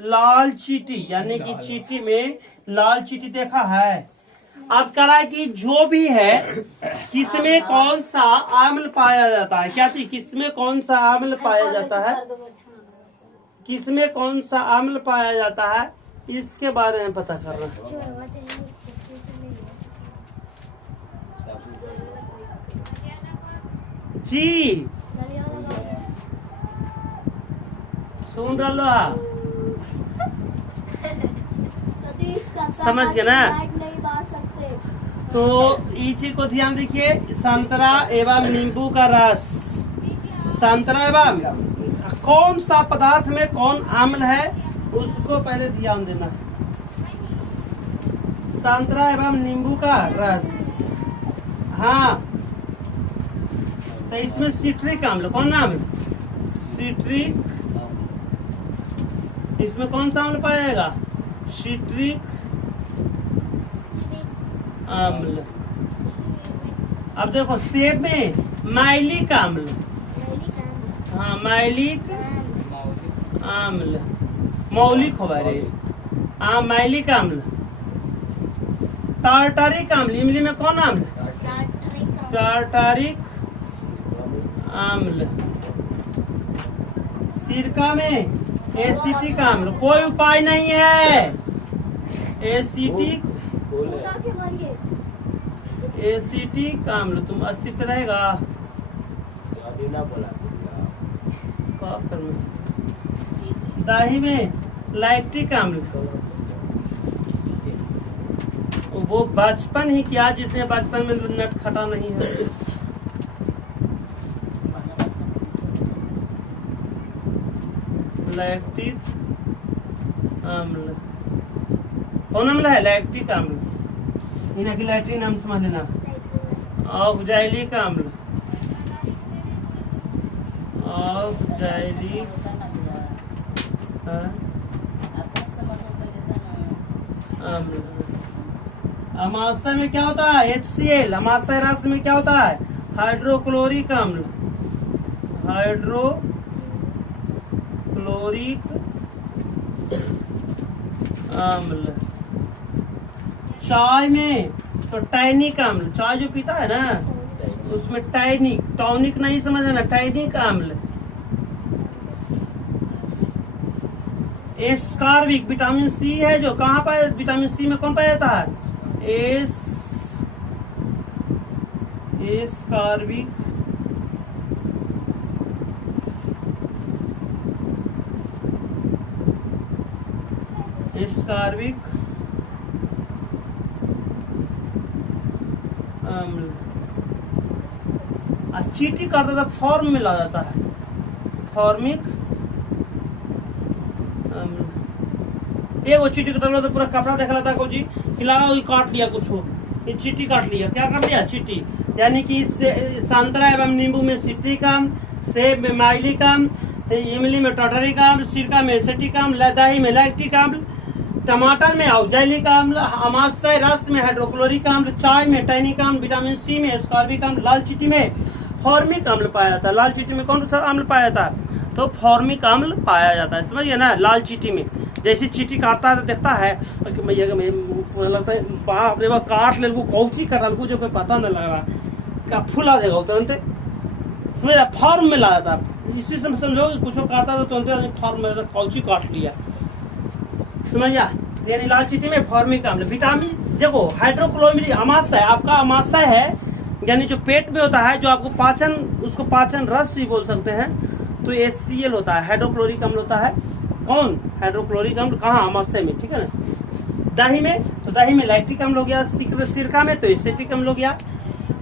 लाल चींटी, यानी कि चींटी में लाल चींटी देखा है। अब कह रहा है कि जो भी है किसमें कौन सा आम्ल पाया जाता है, क्या चीज, किसमें कौन सा आम्ल पाया जाता है, किसमें कौन सा आम्ल पाया जाता है, इसके बारे में पता करना। जी सुन रहा, समझ गए ना। तो इसी को ध्यान देखिए, संतरा एवं नींबू का रस, संतरा एवं कौन सा पदार्थ में कौन आम्ल है उसको पहले ध्यान देना। संतरा एवं नींबू का रस, हाँ, तो इसमें सिट्रिक अम्ल, कौन आम्ल, सिट्रिक, इसमें कौन सा अम्ल पाया जाएगा, सिट्रिक अम्ल। अब देखो सेब में माइलिक अम्ल, हाँ माइलिक अम्ल, मौलिक हो रे, हाँ माइलिक अम्ल। टार्टारिक अम्ल, इमली में कौन अम्ल, टार्टारिक अम्ल। सिरका में एसिटिक अम्ल, कोई उपाय नहीं है, एसिटिक एसिटिक अम्ल, तुम अस्थि से रहेगा। दही में लैक्टिक अम्ल, वो बचपन ही क्या जिसने बचपन में नट खटा नहीं है। लैक्टिक अम्ल, कौन अम्ल है, लैक्टिक अम्ल, इन्हें की लैट्रिन अम्ल समझ लेना। ऑक्सैलिक अम्ल, ऑक्सैलिक अम्ल। अमाशय में क्या होता है, HCl, अमाशय रस में क्या होता है, हाइड्रोक्लोरिक अम्ल, हाइड्रोक्लोरिक अम्ल। चाय में तो टैनिक अम्ल, चाय जो पीता है ना उसमें टैनिक, टॉनिक नहीं समझना, टैनिक अम्ल। एस्कार्बिक, विटामिन सी है जो कहाँ पाया, विटामिन सी में कौन पाया जाता है, एस्कार्बिक एस्कार्बिक अम्ल। चीटी करता था फॉर्म में ला जाता है, फॉर्मिक अम्ल। ये वो चीटी कटा तो पूरा कपड़ा देख रहा था को जी, हिलाओ काट लिया कुछ हो, ये चीटी काट लिया, क्या कर लिया, चीटी। यानी कि संतरा एवं नींबू में सिट्रिक अम्ल, सेब में माइलिक अम्ल, इमली में टार्टारिक अम्ल, सिरका में एसिटिक अम्ल, दही में लैक्टिक अम्ल, टमाटर में ऑक्सैलिक अम्ल, अमाशय रस में हाइड्रोक्लोरिक अम्ल, चाय में टैनिक अम्ल, विटामिन सी में एस्कॉर्बिक अम्ल, लाल चींटी में फॉर्मिक अम्ल पाया जाता है। लाल चींटी में कौन सा अम्ल पाया जाता है, तो फॉर्मिक अम्ल पाया जाता है, समझिए ना। लाल चींटी में जैसी चींटी काटता है तो देखता है लगता है बाप रे बाप, काट ले कौची कर रहा जो कोई पता नहीं लग रहा, क्या फुला देगा तुरंत, समझ, फॉर्म में ला जाता है। इसी से समझो कुछ काटता था तुरंत फॉर्म में कौची काट लिया, समझिया। यानी लाल चींटी में फॉर्मिक अम्ल। विटामिन देखो हाइड्रोक्लोरिक, अमाशय, आपका अमाशय है यानी जो पेट में होता है, जो आपको पाचन, उसको पाचन रस भी बोल सकते हैं, तो HCl होता है, हाइड्रोक्लोरिक अम्ल होता है। कौन, हाइड्रोक्लोरिक अम्ल, कहाँ, अमाशय में, ठीक है ना। दही में तो दही में लैक्टिक अम्ल हो गया, सिरका में तो एसिटिक अम्ल हो गया।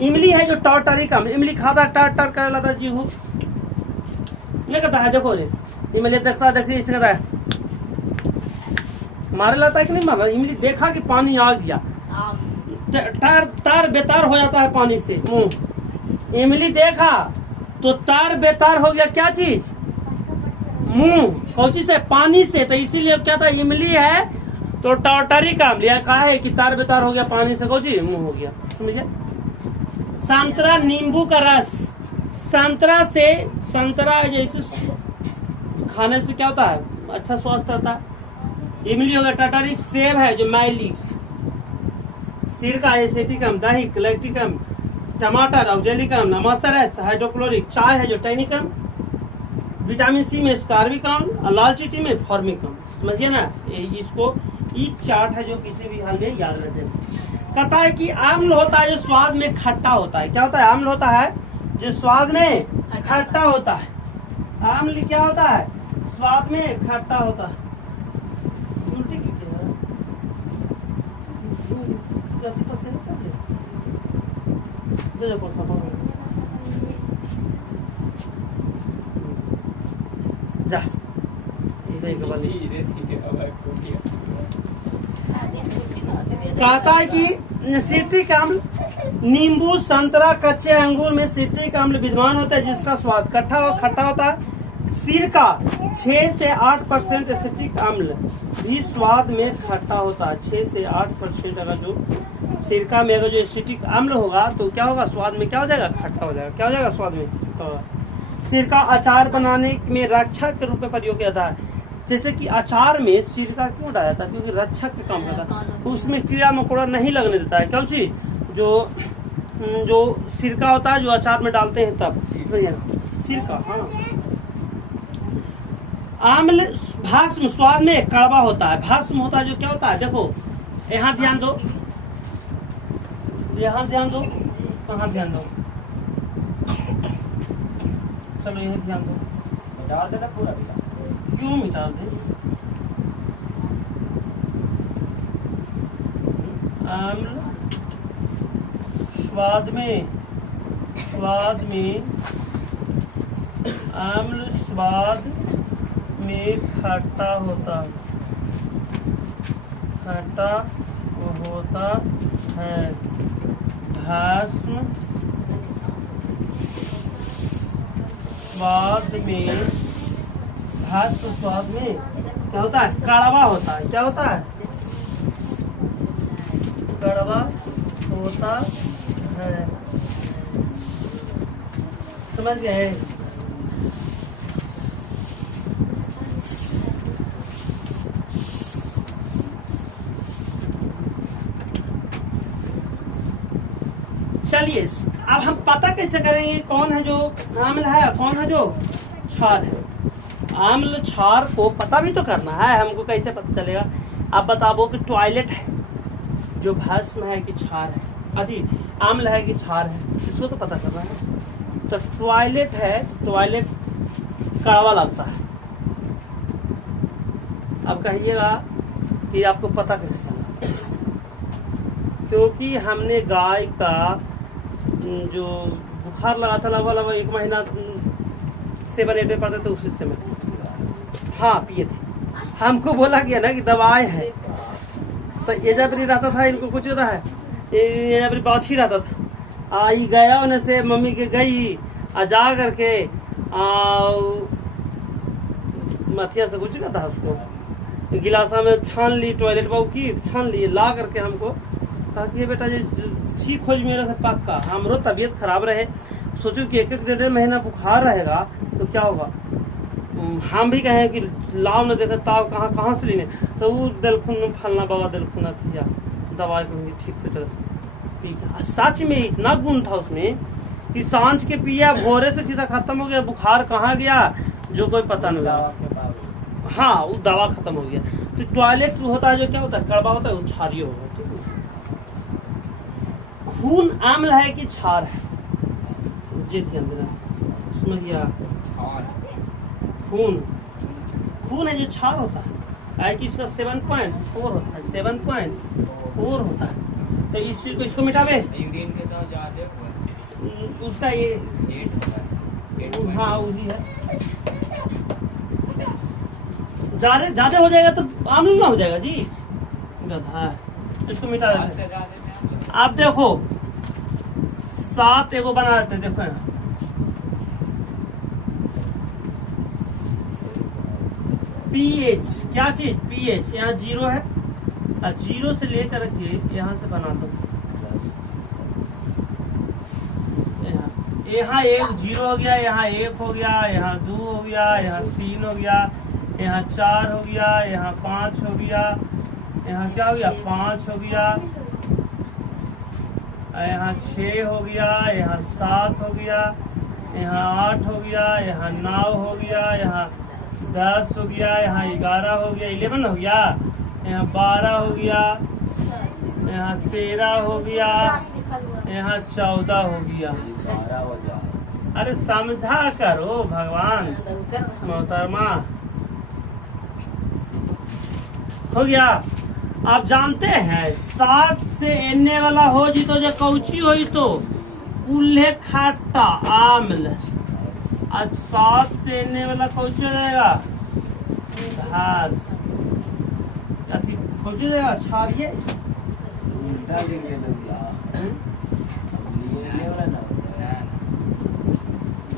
इमली है जो टार्टारिक अम्ल, इमली खाता टार कर लाता जी हो, नहीं कहता है, देखो रे इमली देखता, देखिए इसे कहता है मारे लाता है कि नहीं मारा। इमली देखा कि पानी आ गया, तार बेतार हो जाता है पानी से मुंह। इमली देखा तो तार बेतार हो गया, क्या चीज, मुंह, कौची से, पानी से। तो इसीलिए क्या था, इमली है तो टार्टारिक अम्ल, कहा है कि तार बेतार हो गया पानी से, कौची, मुंह हो गया, समझे। संतरा नींबू का रस, संतरा से, संतरा जैसे खाने से क्या होता है, अच्छा स्वास्थ्य रहता है। इमली हो गया, टाटारिक सेब है जो मैलिक, सिरका एसेटिकम, दही लैक्टिकम, टमाटर ऑक्जेलिकम, नमस्तर है हाइड्रोक्लोरिक, चाय है जो टैनिकम, विटामिन सी में स्कारबिकम और लाल चीटी में फॉर्मिकम। समझिए ना, इसको ई चार्ट है जो किसी भी हाल में याद रखें। कहता है कि आम्ल होता है जो स्वाद में खट्टा होता है। क्या होता है? आम्ल होता है जो स्वाद में खट्टा होता है। आम्ल क्या होता है? स्वाद में खट्टा होता है। उल्टी क्यों किया? जा कहता है कि सिट्रिक अम्ल, नींबू, संतरा, कच्चे अंगूर में सिट्रिक अम्ल विद्यमान होता है जिसका स्वाद खट्टा होता है। सिरका 6 से 8% एसिटिक अम्ल भी स्वाद में खट्टा होता है। 6 से 8% अगर जो सिरका में अगर जो एसिटिक अम्ल होगा तो क्या होगा? स्वाद में क्या हो जाएगा? खट्टा हो जाएगा। क्या हो जाएगा? स्वाद में। सिरका अचार बनाने में रक्षक के रूप में प्रयोग किया जाता है। जैसे कि अचार में सिरका क्यों डाला जाता है? क्योंकि रक्षक के काम करता है, उसमें कीड़ा मकोड़ा नहीं लगने देता है। क्यों चीज? जो सिरका होता है जो अचार में डालते हैं तब सिरका। हाँ, आम्ल भास्म स्वाद में कड़वा होता है। भास्म होता है जो क्या होता है? देखो यहाँ ध्यान दो, यहाँ ध्यान दो, कहाँ ध्यान दो, चलो यहाँ ध्यान दो। डाल देना पूरा, क्यों मिटा दे? आम्ल स्वाद में आम्ल स्वाद में खट्टा होता है। भास्म स्वाद में क्या होता है? कड़वा होता है। क्या होता है? कड़वा होता है। समझ गए? चलिए अब हम पता कैसे करेंगे कौन है जो आम्ल है, कौन है जो क्षार है। आम्ल क्षार को पता भी तो करना है हमको। कैसे पता चलेगा? आप बताओ कि टॉयलेट है जो भस्म है कि क्षार है, अति आम्ल है कि क्षार है, इसको तो पता करना है। तो टॉयलेट है, टॉयलेट कड़वा लगता है। अब कहिएगा कि आपको पता कैसे चला? क्योंकि हमने गाय का जो बुखार लगा था लगभग 1 महीना 7-8 में पड़ते थे उस सिस्टम में, हाँ पिए थे। हमको बोला गया ना कि दवाई है, तो एजाबरी रहता था, इनको कुछ होता है एजाबरी बहुत ही रहता था। आई गया उन्हें से मम्मी के गई जा करके मथिया से कुछ था उसको गिलासा में छान ली, टॉयलेट बाबू की छान ली, ला करके हमको कहा कि बेटा ये ठीक हो मेरा से पक्का। हमरो तबीयत खराब रहे, सोचो कि 1-1 महीना बुखार रहेगा तो क्या होगा। हम भी कहें कि लाव न देखा ताव कहाँ से लेने, तो वो दिलखुन फलना बाबा दिलखुन थिया दवाई को ठीक से तरह से पी गया। सच में इतना गुण था उसमें कि सांझ के पिया, भोरे से किसा खत्म हो गया, बुखार कहाँ गया जो कोई पता नहीं लगा। हाँ वो दवा खत्म हो गया। तो टॉयलेट होता है जो क्या होता है? कड़वा होता है, वो क्षारीय होगा। ठीक है। खून आम्ल है कि क्षार है? ये ध्यान देना, समझिए। खून है जो क्षार होता है कि इसका 7.4 होता है, 7.4 होता है। तो इस चीज को इसको मिटावे उसका ये हाँ वही है। ज्यादा हो जाएगा तो आम्ल ना हो जाएगा जी, गधा। इसको मिटा देते। आप देखो 7 एगो बना देते। देखो यहाँ पीएच, क्या चीज? पीएच यहाँ 0 है, और 0 से लेकर के यहाँ से बना दो। यहाँ 1 0 हो गया, यहाँ 1 हो गया, यहाँ 2 हो गया, यहाँ 3 हो गया, यहाँ 4 हो गया, यहाँ 5 हो गया, यहाँ क्या हो गया 5 हो गया, यहाँ 6 हो गया, यहाँ 7 हो गया, यहाँ 8 हो गया, यहाँ 9 हो गया, यहाँ 10 हो गया, यहाँ 11 हो गया, 11 हो गया, यहाँ 12 हो गया, यहाँ 13 हो गया, यहाँ 14 हो गया। अरे समझा करो भगवान मोहतरमा। हो गया। आप जानते हैं 7 से एने वाला हो जी तो जो कौची हो तो कुल्हे खाटा आम्ल। आज 7 से एने वाला कौची हो जाएगा घास। कौची हो जाएगा छाड़िए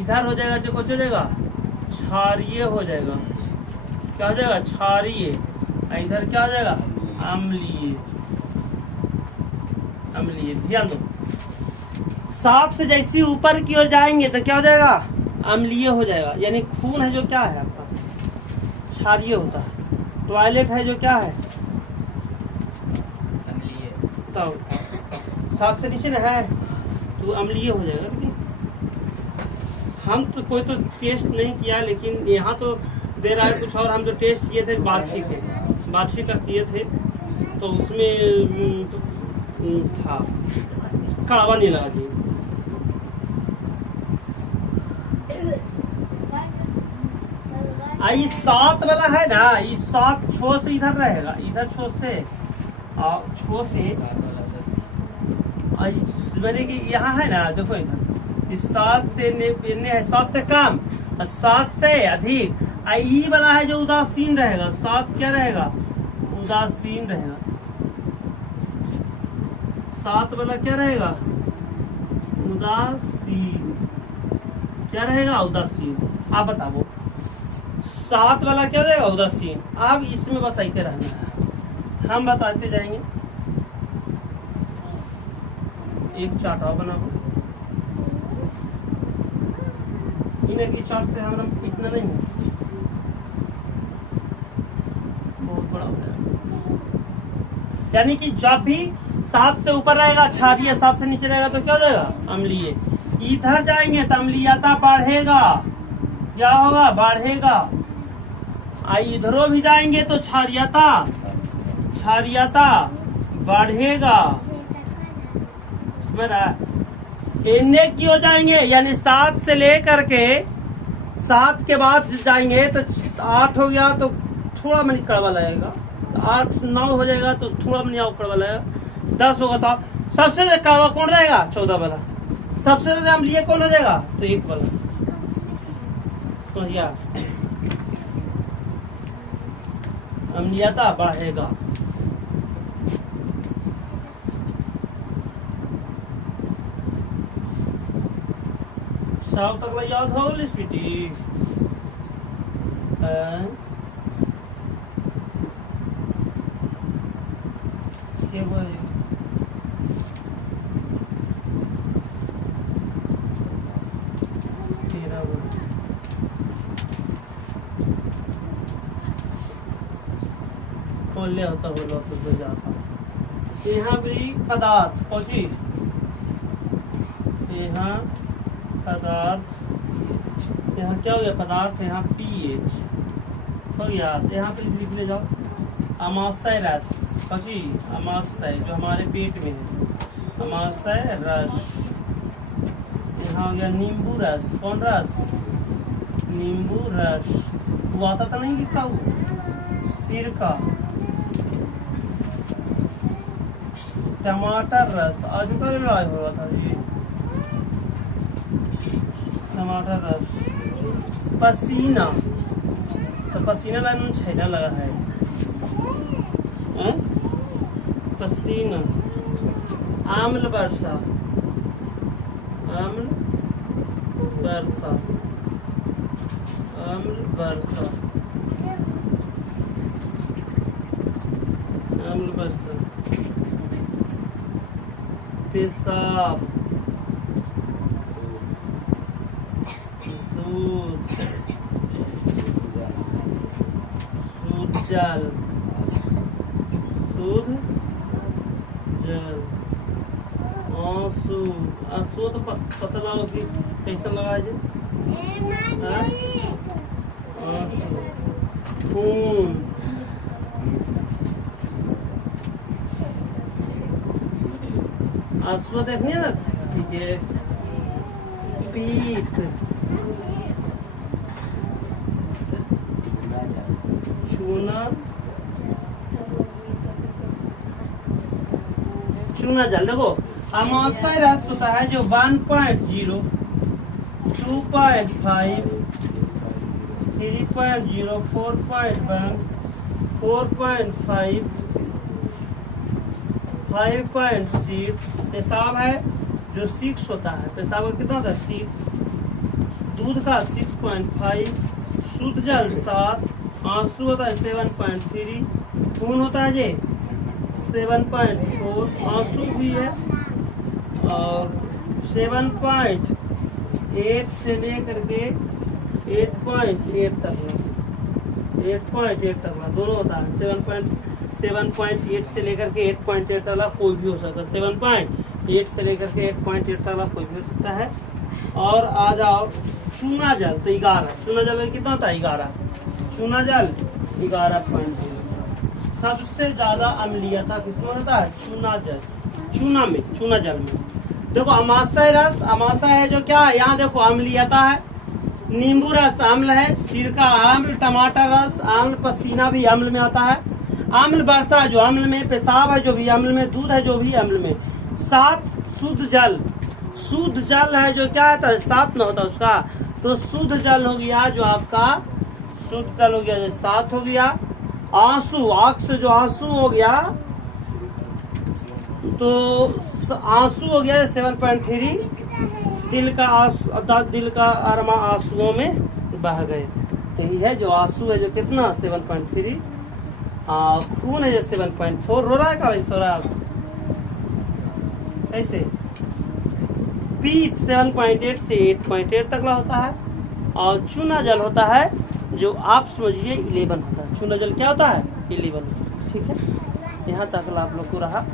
इधर हो जाएगा जो कुछ हो जाएगा क्षारीय हो जाएगा। क्या हो जाएगा क्षारीय। इधर क्या हो जाएगा अम्लीय। अम्लीय ध्यान दो 7 से जैसे ऊपर की ओर जाएंगे तो क्या हो जाएगा अम्लीय हो जाएगा। यानी खून है जो क्या है आपका क्षारीय होता है। टॉयलेट है जो क्या है अम्लीय। तो 7 से नीचे ना है तो अम्लीय हो जाएगा। लेकिन हम तो कोई तो टेस्ट नहीं किया लेकिन यहाँ तो दे रहा है कुछ और। हम जो टेस्ट किए थे बादशी का किए थे तो उसमें था कड़वा नहीं लगा जी। आई 7 वाला है ना ये 7 छो से इधर रहेगा। इधर छो से मैंने कि यहाँ है ना देखो इधर 7 से है 7 से कम 7 से अधिक। ई वाला है जो उदासीन रहेगा। 7 क्या रहेगा उदासीन रहेगा। 7 वाला क्या रहेगा उदासीन। क्या रहेगा उदासीन। आप बताओ 7 वाला क्या रहेगा उदासीन। आप इसमें बताते रहना हम बताते जाएंगे। एक चार्ट और बनाओ। की चार्ट से हम इतना नहीं है बहुत बड़ा हो जाएगा। यानी कि जब भी 7 से ऊपर रहेगा क्षारीय 7 से नीचे रहेगा तो क्या हो जाएगा अम्लीय। इधर जाएंगे तो अम्लीयता बढ़ेगा। क्या होगा बढ़ेगा। इधरों भी जाएंगे तो क्षारीयता बढ़ेगा। समझ रहा है। इन्हें क्यों जाएंगे यानी 7 से लेकर के 7 के बाद जाएंगे तो 8 हो गया तो थोड़ा मनी कड़वा लगेगा। तो 8 9 हो जाएगा तो थोड़ा मनी और कड़वा लगेगा। 10 होगा तो सबसे ज्यादा कड़वा कौन रहेगा 14 वाला। सबसे ज्यादा अम्लीय कौन हो जाएगा तो 1 वाला। समझिए अम्लीयता बढ़ेगा। साहब तक याद हो स्वीटी। खोलने होता बोलो तो जाता। यहाँ भी पदार्थ कौन चीज यहाँ पदार्थ। यहाँ क्या हो गया पदार्थ। यहाँ पीएच हो गया। यहाँ पे लिख ले जाओ अमाशय रस। कौची अमाशय जो हमारे पेट में है अमाशय रस। यहाँ हो गया नींबू रस। कौन रस नींबू रस। वो आता था नहीं लिखा वो सिरका। टमाटर रस आज कल लाए हुआ था ये टमाटर रस। पसीना तो पसीना लाने छैना लगा है पसीना। आम्ल वर्षा आम्ल वर्षा आम्ल वर्षा आम्ल वर्षा। पेशाब दूध जल, शुद्ध जल। आंसू, आंसू तो पता लगा कि कैसे लगा जे। आंसू, खून, आंसू देखिए ना, ठीक है। पीत, चूना, चूना जल। देखो अमाशय रस होता है जो 1.0, 2.5, 3.0, 4.1, 4.5, 5.6। पेशाब है जो 6 होता है, पेशाब का कितना होता है 6। दूध का 6.5, शुद्ध जल 7, आंसू होता है 7.3, खून होता है ये 7.4, आंसू भी है, और 7.8 से लेकर के 8.8 तक, 8.8 तक दोनों होता है। 7.8 से लेकर के 8.8 तक कोई भी हो सकता है। 7.8 से लेकर के 8.8 तक कोई भी हो सकता है। और आ जाओ चूना जल, तो 11। चूना जल में कितना होता है 11। चूना जल 11.0। सबसे ज्यादा अम्लीयता किसमें होता है चूना जल, चूना में, चूना जल में। देखो अमाशय रस, अमाशय है जो क्या है, यहाँ देखो अम्लीयता है। नींबू रस अम्ल है, सिरका अम्ल, टमाटर रस अम्ल, पसीना भी अम्ल में आता है। अम्ल वर्षा जो अम्ल में, पेशाब है जो भी अम्ल में, दूध है जो भी अम्ल में। 7 शुद्ध जल, शुद्ध जल है जो क्या होता है 7 न होता उसका, तो शुद्ध जल हो गया जो आपका, शुद्ध जल हो गया जो 7 हो गया। आंसू, आंख से जो आंसू हो गया तो आंसू हो गया 7.3। दिल का अरमा आंसुओं में बह गए, तो यही है जो आंसू है जो कितना 7.3। खून है जो 7.4। रो रहा है का सो रहा है कैसे। पीत 7.8 से 8.8 तक होता है। और चूना जल होता है जो आप समझिए 11 होता है। चूना जल क्या होता है 11। ठीक है, यहाँ तक आप लोग को रहा।